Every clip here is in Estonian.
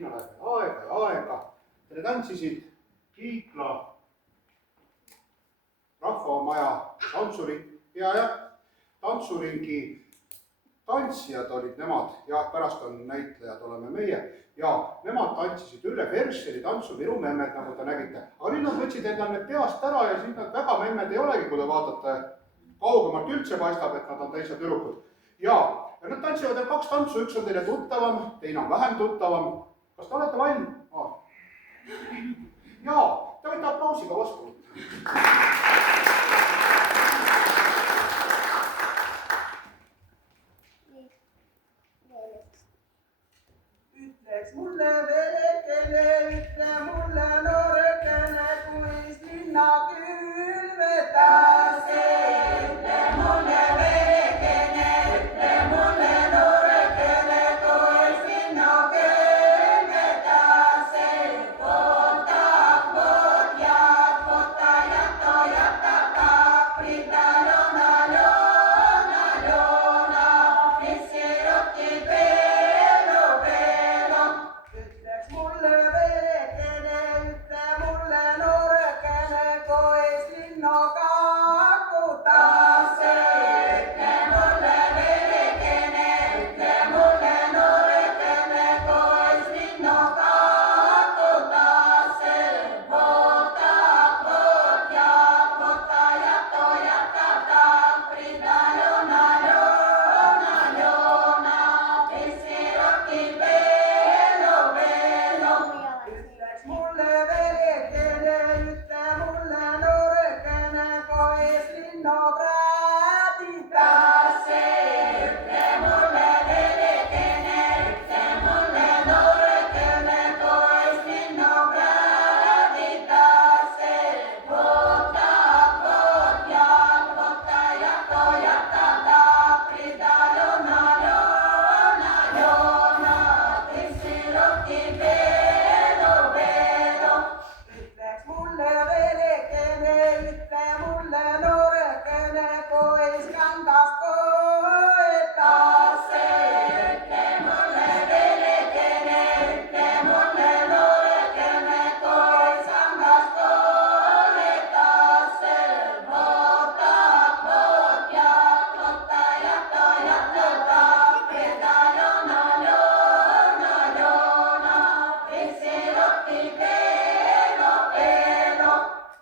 sinna läheb aega ja aega. Need tantsisid Kiikla rahvamaja tantsuringi tantsijad olid nemad ja pärast on näitlejad, oleme meie ja nemad tantsisid Ülle Fersseli tantsu Viru memmed, nagu te nägite. Aga nüüd nad võtsid endal need peast ära ja siis nad väga memmed ei olegi, kui te vaatate kaugemalt üldse paistab, et nad on täitsa tüdrukud. Ja nad tantsivad veel 2 tantsu, üks on teile tuttavam, teine on vähem tuttavam. Kas te olete valmis? Jaa, te võite aplausiga vastu võtta. Ütleks mulle verekene, ütle mulle noorekene, kuis linna külvetase. Ütle mulle verekene, ütle mulle noorekene, kuis linna külvetase. Kvota, kvotjad, kvota, jato, jatata, prita, lona, lona, lona, prissiroti, pelo, pelo. Ütleks mulle verekene, ütle mulle noorekene, koes linna kakutase. Ütle mulle verekene, ütle mulle noorekene, koes linna kakutase. Kvota, kvotjad, kvota, jato, jatata, prita, lona, lona, lona, prissiroti, pelo, pelo. Ütleks mulle verekene, ütle mulle noorekene, koes linna praaditase. Ütle mulle verekene, ütle mulle noorekene, koes linna praaditase. Kvota, kvotjad, kvota, jato, jatata, prita, lona, lona, lona, prissiroti, pelo, pelo. Ütleks mulle verekene, ütle mulle noorekene, koes kangast koetase. Ütle mulle verekene, ütle mulle noorekene, koes kangast koetase. Kvota, kvotjad, kvota, jato, jatata, prita, lona, lona, lona, prissiroti, pelo, pelo.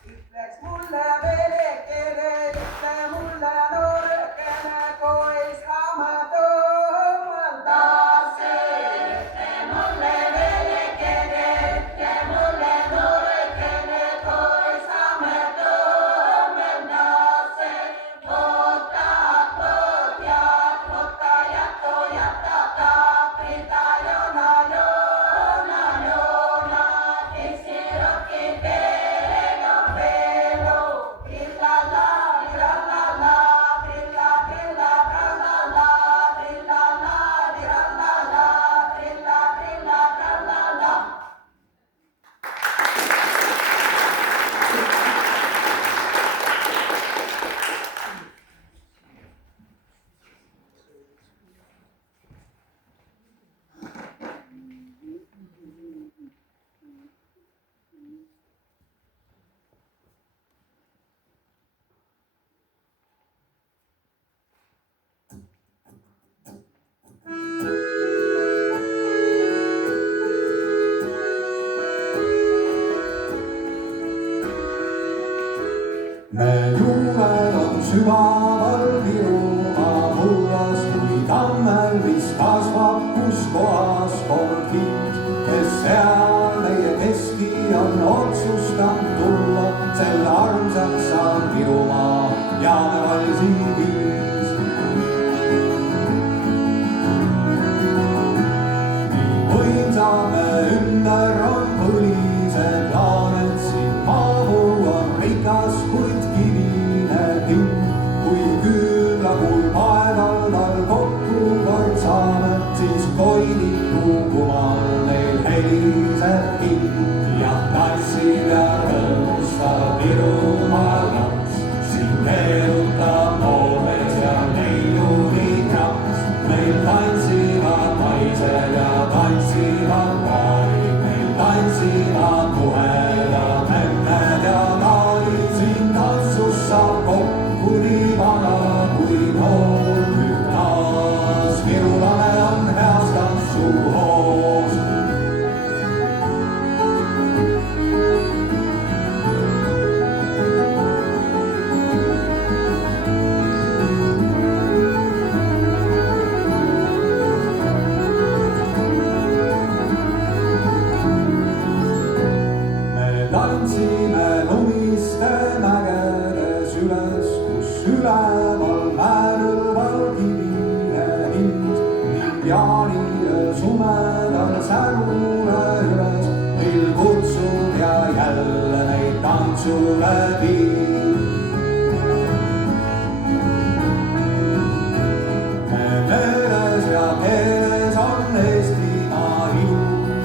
Ütleks mulle verekene, ütle mulle noorekene, koes amadooldase. Ütle mulle verekene, ütle mulle noorekene, koes amadooldase. Kvota, kvotjad, kvota, jato, jatata, prita, lona, lona, lona, prissiroti, pelo, pelo. Trillala, trallala, trilla, trilla, trallala, trillala, trallala, trilla, trilla, trallala. Me juured on sügaval Virumaa mullas, kui tammel vist kasvab, kus kohas kord hind, kes seal meie keski on otsustanud tulla, sel armsaks on Virumaa ja me valsiviis. nii võimsame ümber on põlised plaaned, siin maavu on rikas, kuid kivine tind. Kui küünlakuul paedaldal kokku kord saame, siis koidiku kumal neil heliseb hind. ja tantsib ja rõõmustab Virumaa laps, siin keerutab noored ja neiurid raps. meil tantsivad naised ja tantsivad paarid. jaanile sumedal särule üles, mil kutsub ja jälle meid tantsule viib. Meeles ja keeles on Eestimaa ilu,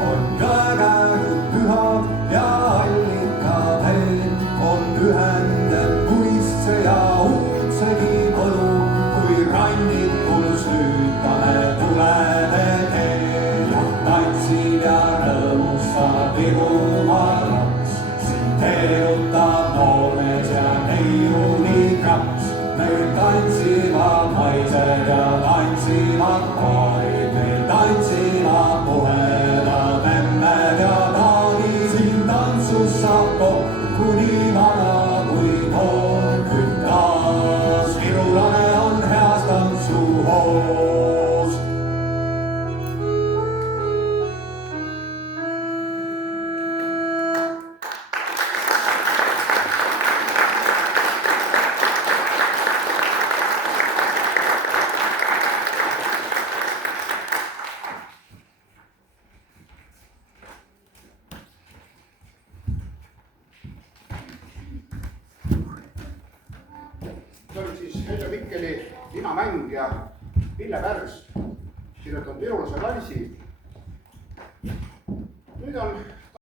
on jõekäärud pühad ja allikaveed, on ühendab puistse ja uudsegi põlu, kui rannikul süütame tulede teel. Ja tantsib ja rõõmustab Virumaa laps, siin teerutab noormees ja neiuni kraps. Meil tantsivad naised ja tantsivad paarid, meil tantsivad muhelad, memmed ja taadid. Siin tantsus saab kokku nii vana kui noor, küll taas virulane on heas tantsuhoos. See oli siis Heljo Mikkeli linamäng ja Ville Pärs kirjutanud Virulase tantsi. Nüüd on